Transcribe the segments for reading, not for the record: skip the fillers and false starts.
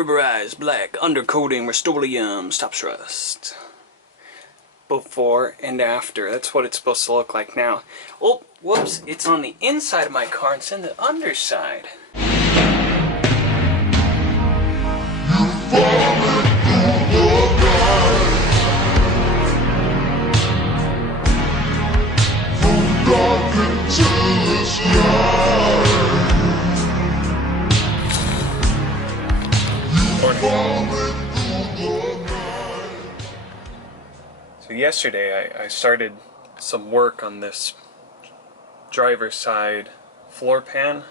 rubberized black undercoating Rust-Oleum stops rust. Before and after. That's what it's supposed to look like now. Oh, whoops, it's on the inside of my car instead of the underside. So yesterday I started some work on this driver's side floor pan.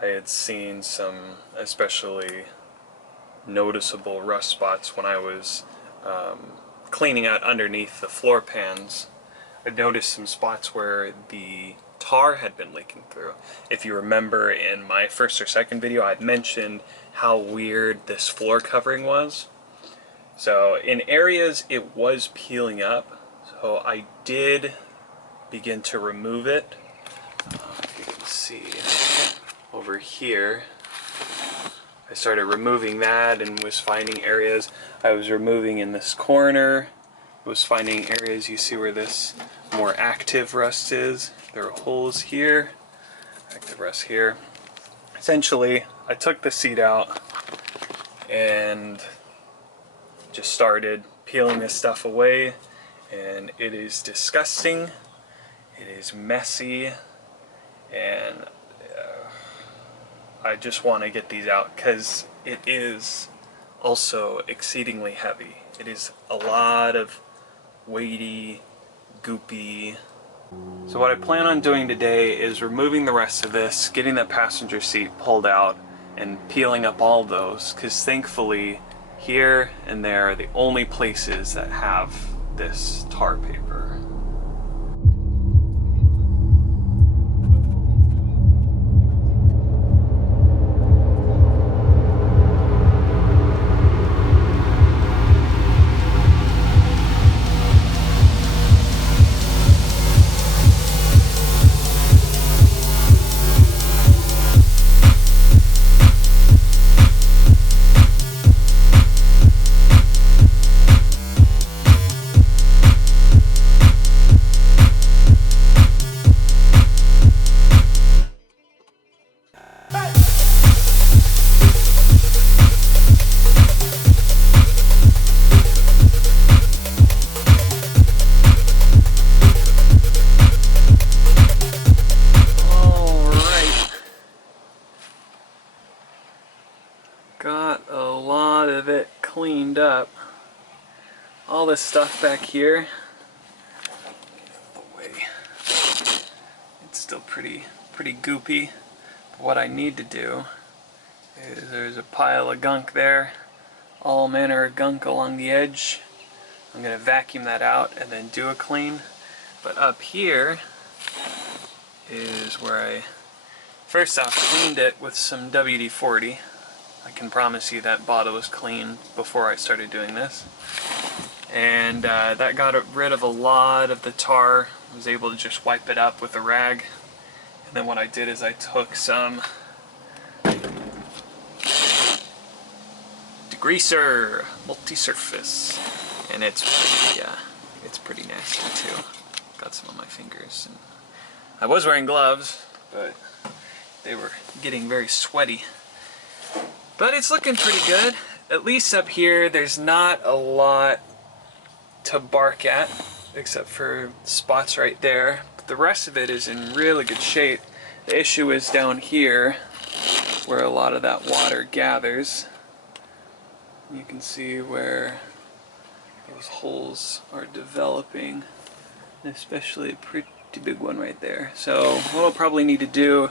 I had seen some especially noticeable rust spots when I was cleaning out underneath the floor pans. I noticed some spots where the tar had been leaking through. If you remember in my first or second video, I mentioned how weird this floor covering was. So in areas it was peeling up, so I did begin to remove it. If you can see over here, I started removing that and was finding areas. I was removing in this corner, was finding areas you see where this more active rust is. There are holes here, active rust here. Essentially, I took the seat out and just started peeling this stuff away, and it is disgusting, it is messy, and I just want to get these out because it is also exceedingly heavy. It is a lot of weighty, goopy. So what I plan on doing today is removing the rest of this, getting that passenger seat pulled out, and peeling up all those, because thankfully here and there are the only places that have this tar paper. Got a lot of it cleaned up. All this stuff back here, it's still pretty goopy. But what I need to do is, there's a pile of gunk there, all manner of gunk along the edge. I'm going to vacuum that out and then do a clean. But up here is where I first off cleaned it with some WD-40. I can promise you that bottle was clean before I started doing this. And that got rid of a lot of the tar. I was able to just wipe it up with a rag. And then what I did is I took some degreaser, multi-surface. And it's pretty nasty too. Got some on my fingers. And I was wearing gloves, but they were getting very sweaty. But it's looking pretty good. At least up here, there's not a lot to bark at, except for spots right there. But the rest of it is in really good shape. The issue is down here, where a lot of that water gathers. You can see where those holes are developing, and especially a pretty big one right there. So what I'll probably need to do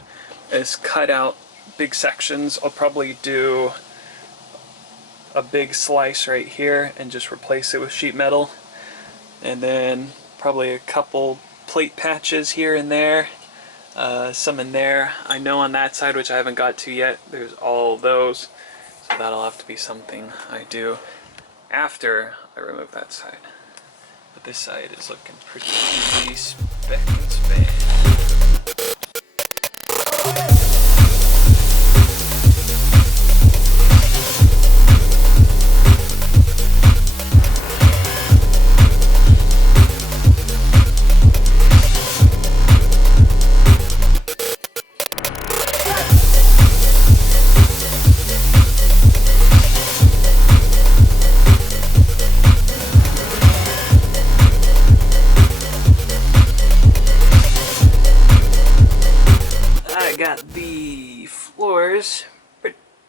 is cut out big sections. I'll probably do a big slice right here and just replace it with sheet metal, and then probably a couple plate patches here and there, some in there. I know on that side, which I haven't got to yet, there's all those, so that'll have to be something I do after I remove that side. But this side is looking pretty easy, spick and span.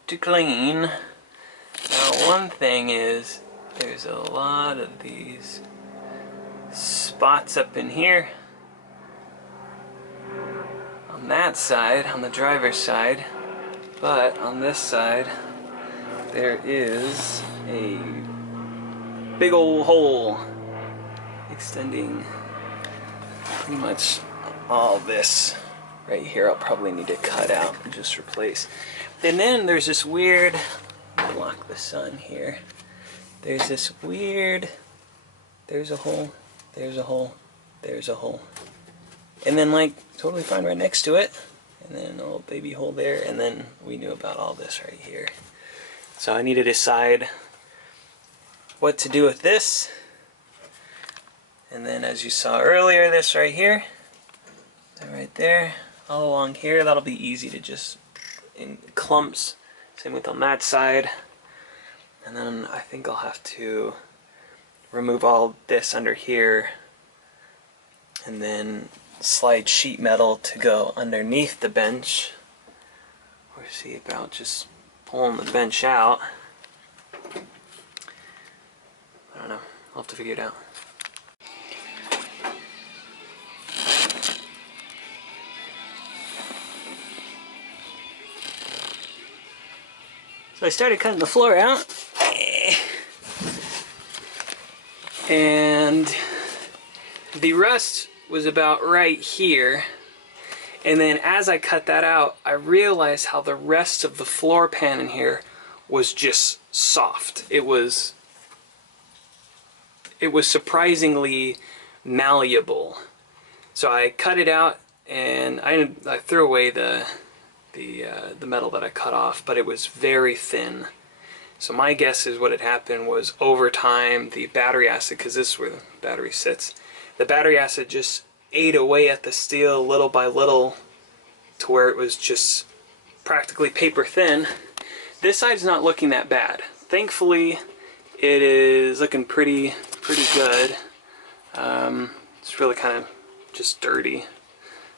to clean. Now one thing is, there's a lot of these spots up in here on that side, on the driver's side, but on this side there is a big old hole extending pretty much all this right here. I'll probably need to cut out and just replace. And then there's this weird, block the sun here, there's this weird, there's a hole, there's a hole, there's a hole, and then like totally fine right next to it, and then a little baby hole there, and then we knew about all this right here. So I need to decide what to do with this. And then as you saw earlier, this right here, that right there, all along here, that'll be easy to just in clumps. Same with on that side. And then I think I'll have to remove all this under here and then slide sheet metal to go underneath the bench. Or see about just pulling the bench out. I don't know. I'll have to figure it out. So I started cutting the floor out, and the rust was about right here, and then as I cut that out, I realized how the rest of the floor pan in here was just soft. It was surprisingly malleable. So I cut it out, and I threw away the metal that I cut off, but it was very thin. So my guess is what had happened was over time the battery acid, because this is where the battery sits, the battery acid just ate away at the steel little by little to where it was just practically paper thin. This side's not looking that bad. Thankfully it is looking pretty good. It's really kind of just dirty.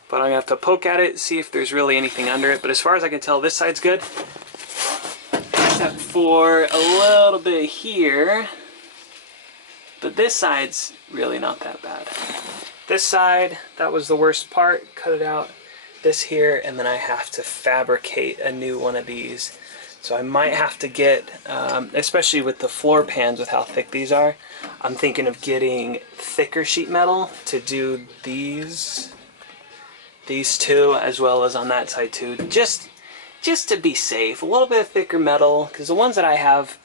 But I'm going to have to poke at it, see if there's really anything under it. But as far as I can tell, this side's good. Except for a little bit here. But this side's really not that bad. This side, that was the worst part. Cut it out. This here, and then I have to fabricate a new one of these. So I might have to get, especially with the floor pans with how thick these are, I'm thinking of getting thicker sheet metal to do these two, as well as on that side too, just to be safe. A little bit of thicker metal, because the ones that I have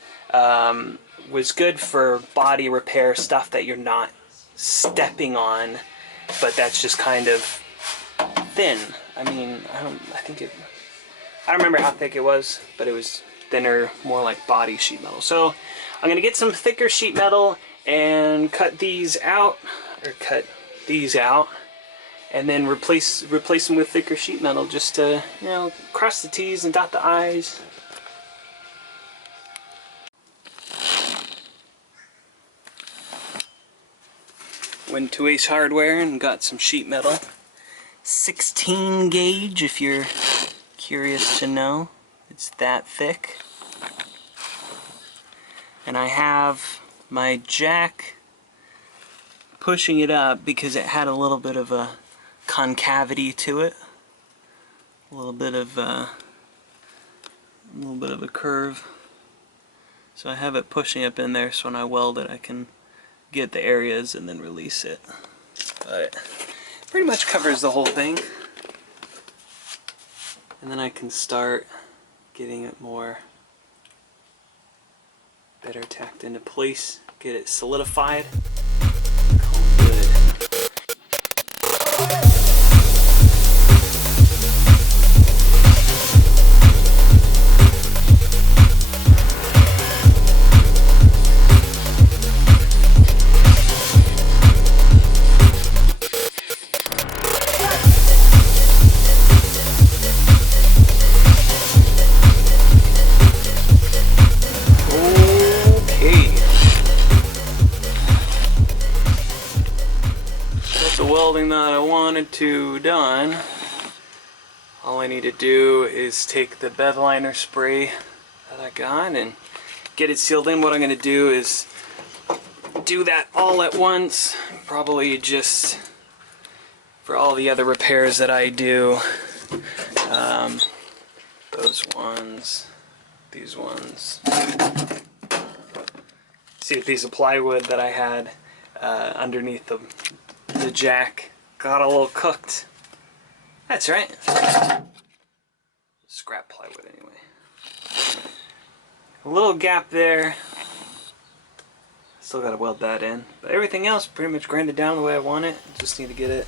was good for body repair, stuff that you're not stepping on, but that's just kind of thin. I mean, I don't remember how thick it was, but it was thinner, more like body sheet metal. So I'm gonna get some thicker sheet metal and cut these out, and then replace them with thicker sheet metal, just to, you know, cross the T's and dot the I's. Went to Ace Hardware and got some sheet metal. 16 gauge, if you're curious to know. It's that thick. And I have my jack pushing it up because it had a little bit of a concavity to it, a little bit of a curve. So I have it pushing up in there, so when I weld it I can get the areas and then release it. But pretty much covers the whole thing. And then I can start getting it better tacked into place, get it solidified. Welding that I wanted to done. All I need to do is take the bed liner spray back on and get it sealed in. What I'm going to do is do that all at once, probably just for all the other repairs that I do. Those ones, these ones. See a piece of plywood that I had underneath the jack got a little cooked. That's right. Scrap plywood anyway. A little gap there. Still gotta weld that in. But everything else pretty much grinded down the way I want it. Just need to get it,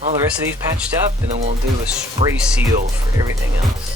all the rest of these patched up, and then we'll do a spray seal for everything else.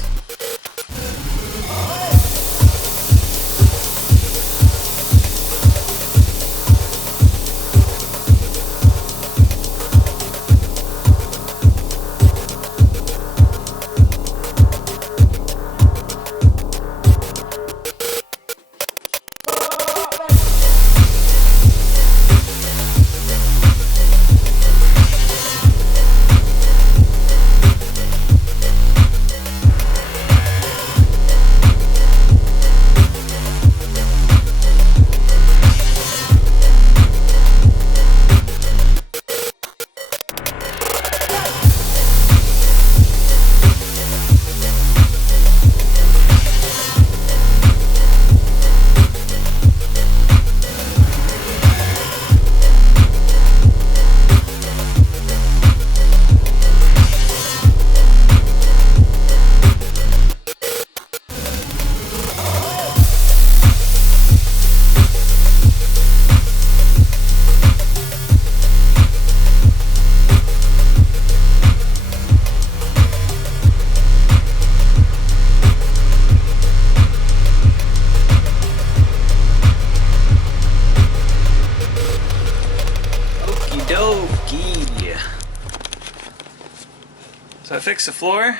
So I fixed the floor,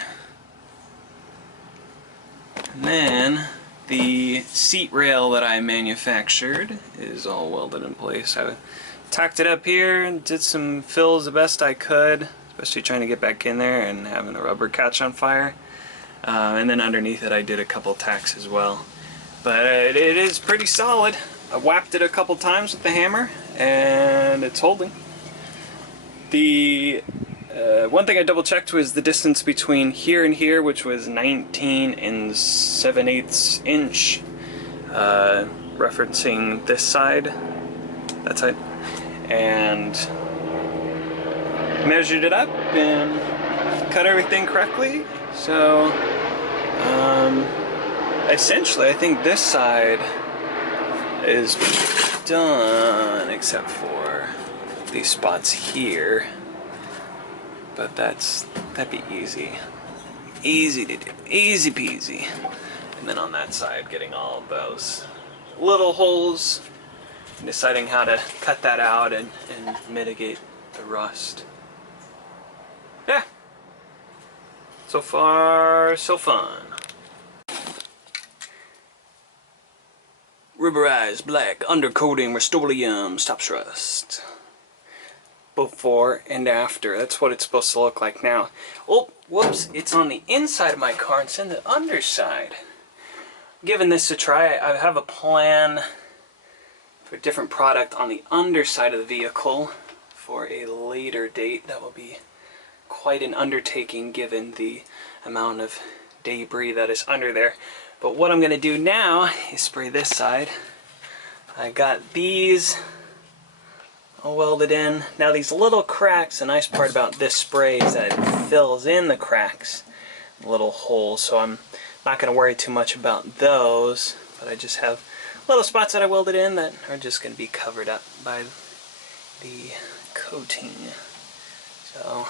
and then the seat rail that I manufactured is all welded in place. I tacked it up here and did some fills the best I could, especially trying to get back in there and having the rubber catch on fire. And then underneath it I did a couple tacks as well. But it is pretty solid. I whacked it a couple times with the hammer and it's holding. The one thing I double checked was the distance between here and here, which was 19 7/8 inch, referencing this side, that side, and measured it up and cut everything correctly. So essentially I think this side is done except for these spots here. But that'd be easy. Easy to do. Easy peasy. And then on that side, getting all of those little holes and deciding how to cut that out and mitigate the rust. Yeah. So far, so fun. Rubberized black undercoating Rust-Oleum stops rust. Before and after. That's what it's supposed to look like now. Oh, whoops, it's on the inside of my car instead of the underside. Giving this a try. I have a plan for a different product on the underside of the vehicle for a later date. That will be quite an undertaking given the amount of debris that is under there. But what I'm going to do now is spray this side. I got these all welded in. Now these little cracks, the nice part about this spray is that it fills in the cracks, little holes, so I'm not going to worry too much about those, but I just have little spots that I welded in that are just going to be covered up by the coating. So,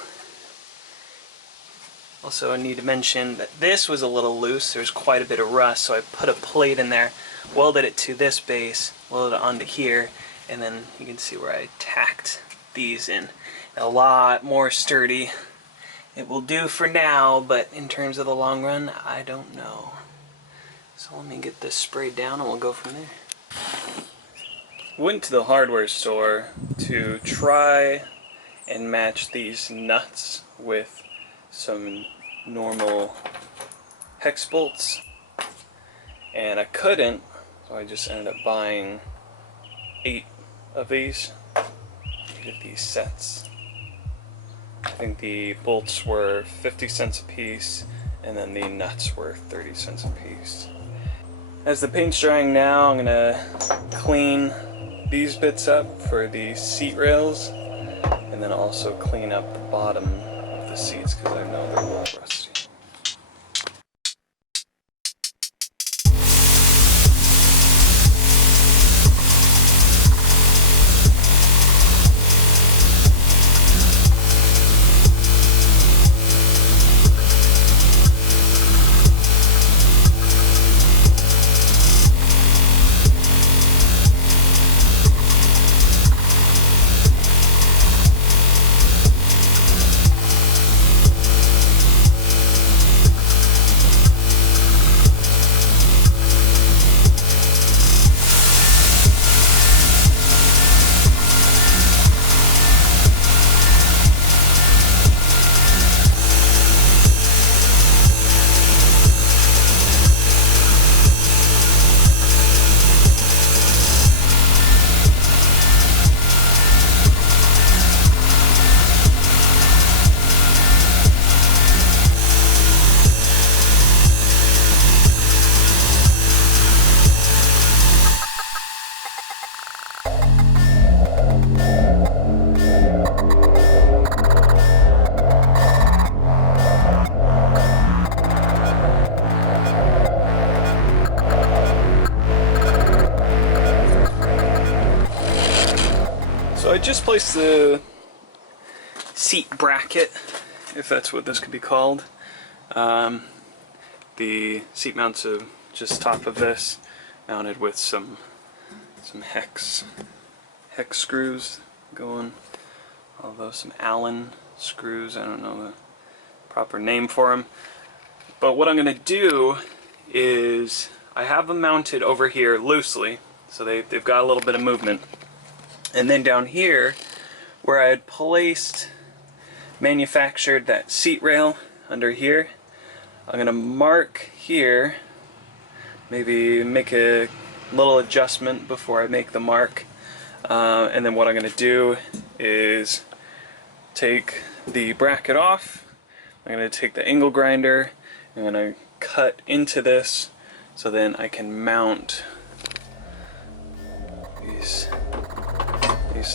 also I need to mention that this was a little loose. There's quite a bit of rust, so I put a plate in there, welded it to this base, welded it onto here, and then you can see where I tacked these in. A lot more sturdy. It will do for now, but in terms of the long run, I don't know. So let me get this sprayed down and we'll go from there. Went to the hardware store to try and match these nuts with some normal hex bolts. and I couldn't, so I just ended up buying 8 of these. 8 of these sets. I think the bolts were 50 cents a piece, and then the nuts were 30 cents a piece. As the paint's drying now, I'm gonna clean these bits up for the seat rails, and then also clean up the bottom of the seats because I know they're a little rusty. So I just placed the seat bracket, if that's what this could be called. The seat mounts are just top of this, mounted with some hex screws going, although some Allen screws, I don't know the proper name for them. But what I'm going to do is, I have them mounted over here loosely, so they've got a little bit of movement. And then down here, where I had manufactured that seat rail under here, I'm going to mark here, maybe make a little adjustment before I make the mark. And then what I'm going to do is take the bracket off. I'm going to take the angle grinder, I'm going to cut into this so then I can mount these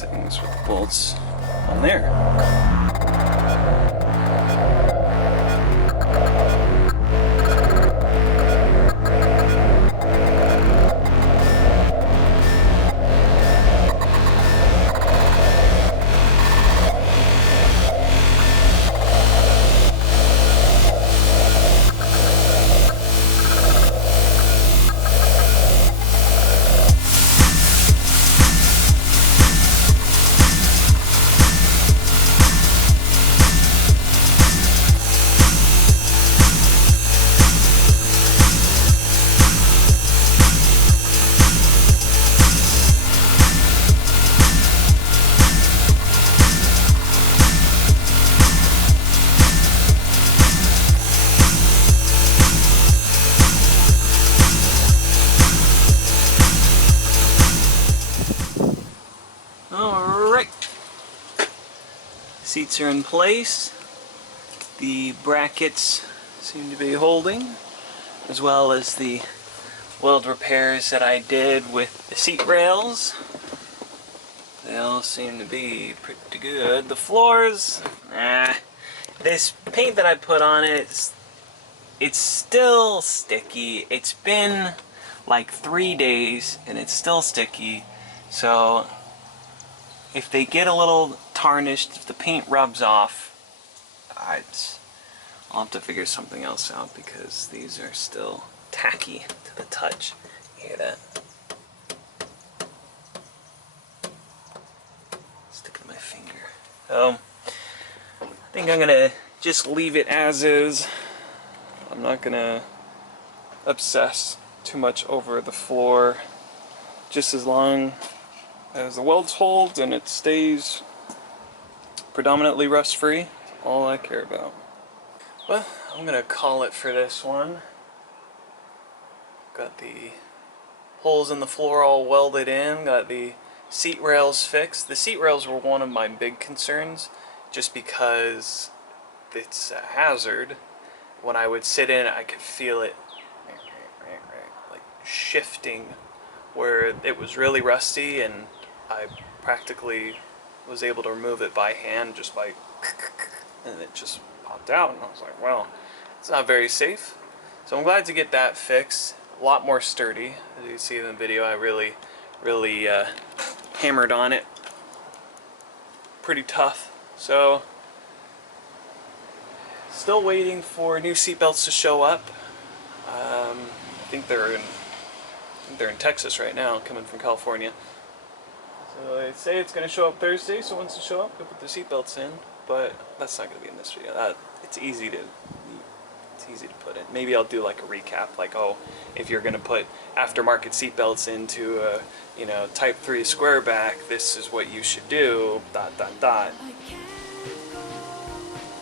things with the bolts on there. Alright, seats are in place, the brackets seem to be holding, as well as the weld repairs that I did with the seat rails. They all seem to be pretty good. The floors, this paint that I put on it, it's still sticky. It's been like 3 days and it's still sticky, so if they get a little tarnished, if the paint rubs off, I'll have to figure something else out because these are still tacky to the touch. You hear that? Sticking to my finger. So, I think I'm gonna just leave it as is. I'm not gonna obsess too much over the floor. Just as long as the welds hold and it stays predominantly rust-free, that's all I care about. Well, I'm gonna call it for this one. Got the holes in the floor all welded in, got the seat rails fixed. The seat rails were one of my big concerns, just because it's a hazard. When I would sit in, I could feel it like shifting, where it was really rusty, and I practically was able to remove it by hand, just by, and it just popped out, and I was like, well, it's not very safe. So I'm glad to get that fixed. A lot more sturdy. As you can see in the video, I really hammered on it. Pretty tough. So, still waiting for new seatbelts to show up. I think they're in Texas right now, coming from California. So they say it's going to show up Thursday, so once they show up, we'll put the seatbelts in. But that's not going to be in this video. It's easy to put in. Maybe I'll do like a recap, like, oh, if you're going to put aftermarket seatbelts into a, Type 3 square back, this is what you should do, ...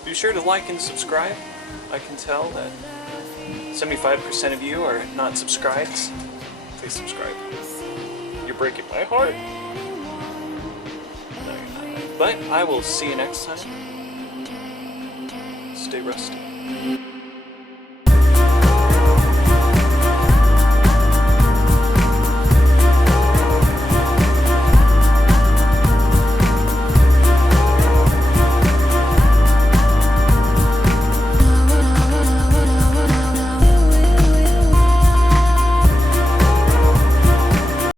Be sure to like and subscribe. I can tell that 75% of you are not subscribed. Please subscribe. You're breaking my heart. No, you're not. But I will see you next time. Stay rusty.